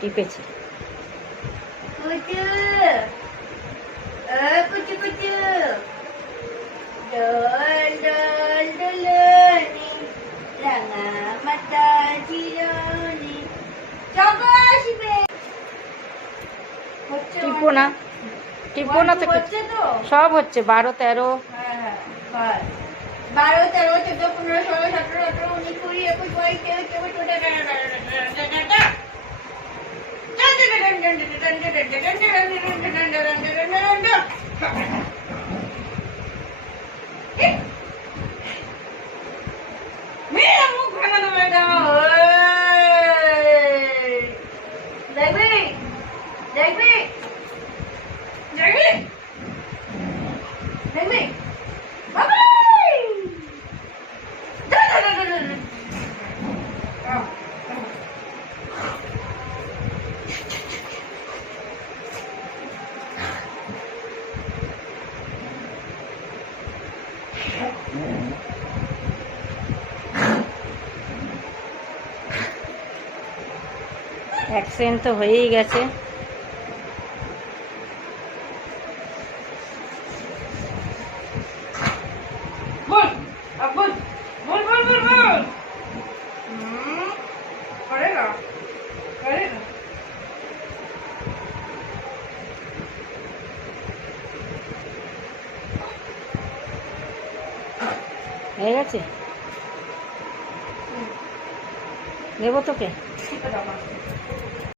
টিপেছি। পুচু পুচু পুচু doll doll ডলনি রাঙা মাতা চিরনি jug আসবে। টিপো না, টিপো না তো। হচ্ছে তো সব হচ্ছে 12, 13। হ্যাঁ হ্যাঁ 12 13 14 15 16 17 18 19 20 21 22 23 অ্যাক্সিডেন্ট তো হয়েই গেছে। बोल अब बोल बोल बोल बोल बोल करेगा करेगा হয়ে গেছে, দেবো তোকে। ठीक है